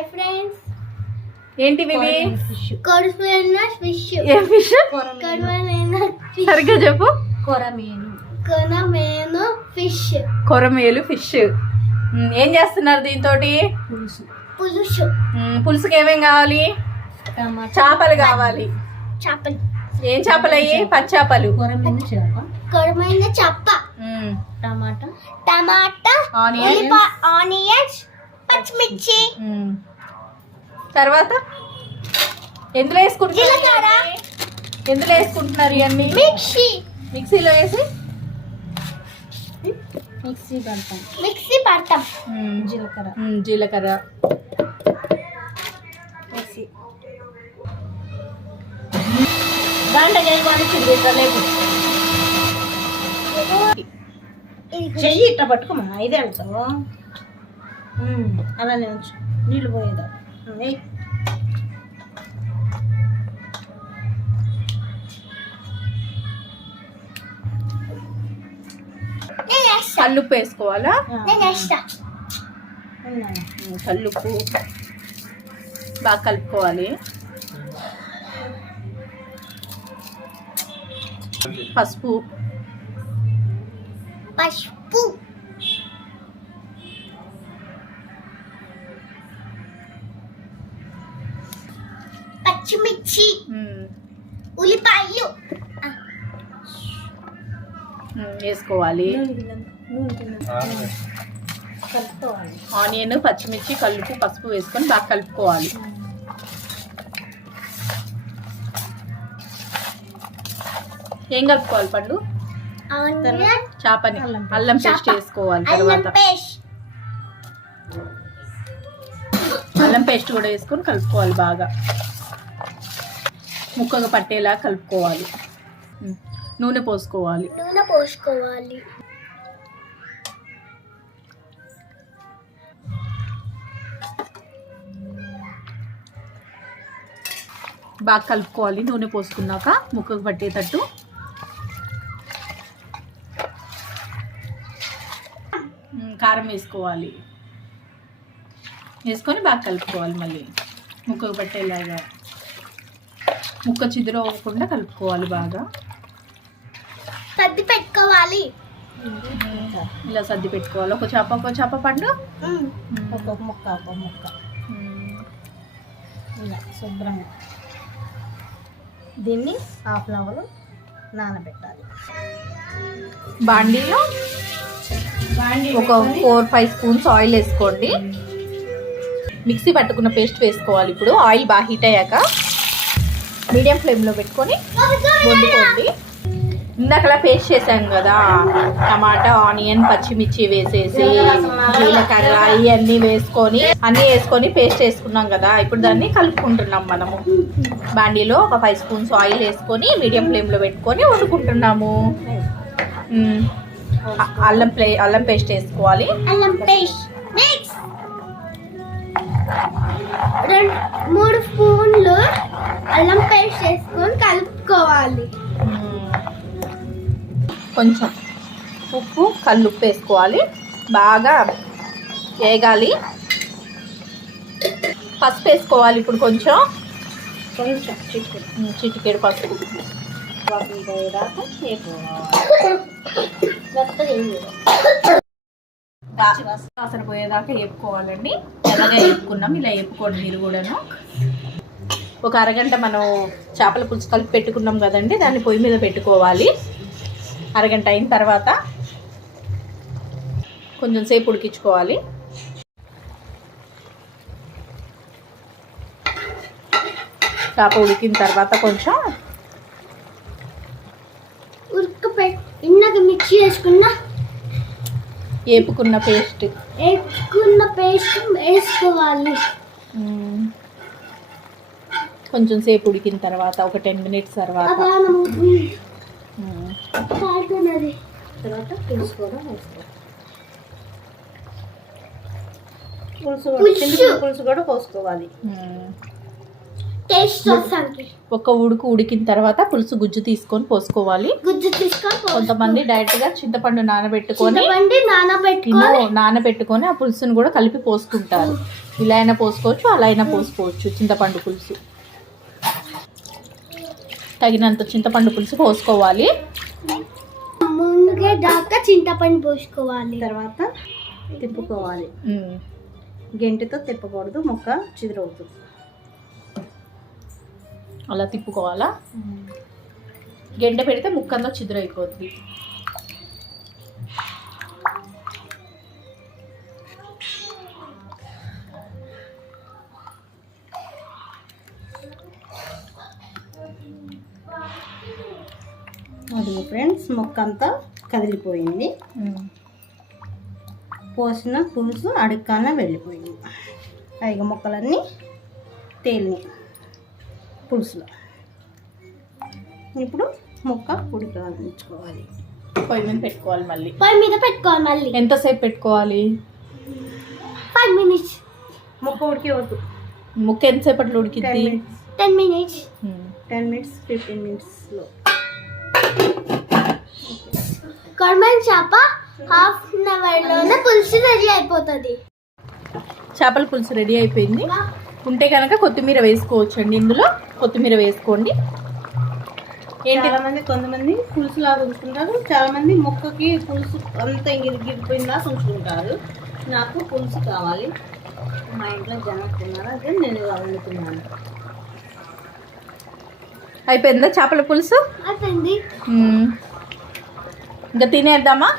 Hi friends. ఏంటివి కొరమేను fish. ఏం fish? కొరమేను fish. సరిగ్గా చెప్పు. కొరమేను ఫిష్. కొరమేలు ఫిష్. ఏం చేస్తున్నారు దీంతో? పులుసు. పులుసుకి ఏమేం కావాలి? చేపలు కావాలి. చేపలు. ఏం చేపలు అయ్యి? పచ్చి చేపలు. కొరమైన చేప. టమాటా ఆనియన్స్ పచ్చిమిర్చి. తర్వాత ఎందులో వేసుకుంటున్నారు? ఎందులో వేసుకుంటున్నారు ఇవన్నీ? మిక్సీలో వేసి మిక్సీ పడతాం. జీలకర్ర చెయ్యి ఇట్లా పట్టుకోమా. ఇదే వెళ్తావు అలానే ఉంచు. నీళ్ళు పోయేదా? కల్లుప్పు వేసుకోవాలా? కల్లుప్పు బాగా కలుపుకోవాలి. పసుపు పచ్చిమిర్చి ఉల్లిపాయలు వేసుకోవాలి. ఆనియన్ పచ్చిమిర్చి కల్లుపు పసుపు వేసుకొని బాగా కలుపుకోవాలి. ఏం కలుపుకోవాలి పండు? చేపని అల్లం పేస్ట్ వేసుకోవాలి. తర్వాత అల్లం పేస్ట్ కూడా వేసుకొని కలుపుకోవాలి. బాగా ముక్కగా పట్టేలా కలుపుకోవాలి. నూనె పోసుకోవాలి. బాగా కలుపుకోవాలి. నూనె పోసుకున్నాక ముక్కకు పట్టేటట్టు. కారం వేసుకోవాలి. వేసుకొని బాగా కలుపుకోవాలి. మళ్ళీ ముక్కకు పట్టేలాగా ముక్క చిదురవ్వకుండా కలుపుకోవాలి. బాగా సర్ది పెట్టుకోవాలి. ఇలా సర్ది పెట్టుకోవాలి. ఒక చేప పండు ఒక్కొక్క ముక్క ఇలా శుభ్రంగా దీన్ని హాఫ్ అన్ అవర్ నానబెట్టాలి. బాండీలో ఒక 4-5 స్పూన్స్ ఆయిల్ వేసుకోండి. మిక్సీ పట్టుకున్న పేస్ట్ వేసుకోవాలి. ఇప్పుడు ఆయిల్ బాగా హీట్ అయ్యాక మీడియం ఫ్లేమ్లో పెట్టుకొని వండుకోండి. ఇందాకలా పేస్ట్ చేసాం కదా, టమాటా ఆనియన్ పచ్చిమిర్చి వేసేసి జీలకర్ర ఇవన్నీ వేసుకొని పేస్ట్ వేసుకున్నాం కదా. ఇప్పుడు దాన్ని కలుపుకుంటున్నాం. మనము బాండీలో ఒక 5 స్పూన్స్ ఆయిల్ వేసుకొని మీడియం ఫ్లేమ్లో పెట్టుకొని వండుకుంటున్నాము. అల్లం పేస్ట్ వేసుకోవాలి. 3 స్పూన్లు అల్లం పేస్ట్ వేసుకొని కలుపుకోవాలి. కొంచెం ఉప్పు కల్లుప్పు వేసుకోవాలి. బాగా వేగాలి. పసుపు వేసుకోవాలి. ఇప్పుడు కొంచెం చిటికెడు పసుపు. వాసన పోయేదాకా వేపుకోవాలండి. ఎలాగా వేపుకున్నాం ఇలా వేపుకోండి మీరు కూడాను. ఒక అరగంట మనం చేపల పులుసు కలిపి పెట్టుకున్నాం కదండి, దాన్ని పొయ్యి మీద పెట్టుకోవాలి. అరగంట అయిన తర్వాత కొంచెం సేపు ఉడికించుకోవాలి. చేప ఉడికిన తర్వాత కొంచెం ఇందాక మిక్సీ వేపుకున్న పేస్ట్ వేసుకోవాలి. కొంచెం సేపు ఉడికిన తర్వాత ఒక 10 మినిట్స్ తర్వాత పులుసు కూడా పోసుకోవాలి. టేస్ట్ వస్తానికి ఒక ఉడుకు ఉడికిన తర్వాత పులుసు గుజ్జు తీసుకొని పోసుకోవాలి. గుజ్జు తీసుకొని కొంతమంది డైరెక్ట్ గా చింతపండు నానబెట్టుకొని నానబెట్టుకొని ఆ పులుసును కూడా కలిపి పోసుకుంటారు. ఇలా అయినా పోసుకోవచ్చు, అలా అయినా పోసుకోవచ్చు. చింతపండు పులుసు తగినంత చింతపండు పులుసు పోసుకోవాలి. ముందుగా దాకా చింతపండు పోసుకోవాలి. తర్వాత తిప్పుకోవాలి. గెంటితో తిప్పకూడదు, ముక్క చిదురవుతుంది. అలా తిప్పుకోవాలా? గెంట పెడితే ముక్కంతా చిదురైపోద్ది. అది ఫ్రెండ్స్ ముక్క అంతా కదిలిపోయింది. పోసిన పులుసు అడుక్కాన వెళ్ళిపోయింది. పైగా ముక్కలన్నీ తేలినాయి పులుసులో. ఇప్పుడు ముక్క ఉడకాలించుకోవాలి. పొయ్యి మీద పెట్టుకోవాలి. మళ్ళీ పొయ్యి మీద పెట్టుకోవాలి. మళ్ళీ ఎంతసేపు పెట్టుకోవాలి? 5 minutes. ముక్క ఉడికే వద్దు. ముక్క ఎంతసేపట్లో ఉడికిద్ది? 10 minutes. 10 minutes 15 minutesలో. కొరమేను చేప 1/2 hour లోనే పులుసు రెడీ అయిపోతుంది. చేపల పులుసు రెడీ అయిపోయింది. ఉంటే కనుక కొత్తిమీర వేసుకోవచ్చండి. ఇందులో కొత్తిమీర వేసుకోండి. కొంతమంది పులుసు లాగా ఉంచుకుంటారు, చాలా మంది ముక్కకి పులుసు అంతా గిరిగిరిపోయిందా ఉంచుకుంటారు. నాకు పులుసు కావాలి. మా ఇంట్లో జనం తిన్నారు, అదే నేను ఇలా వండుతున్నాను. అయిపోయిందా చేపల పులుసు? అయిపోయింది. ఇంకా తినేద్దామా?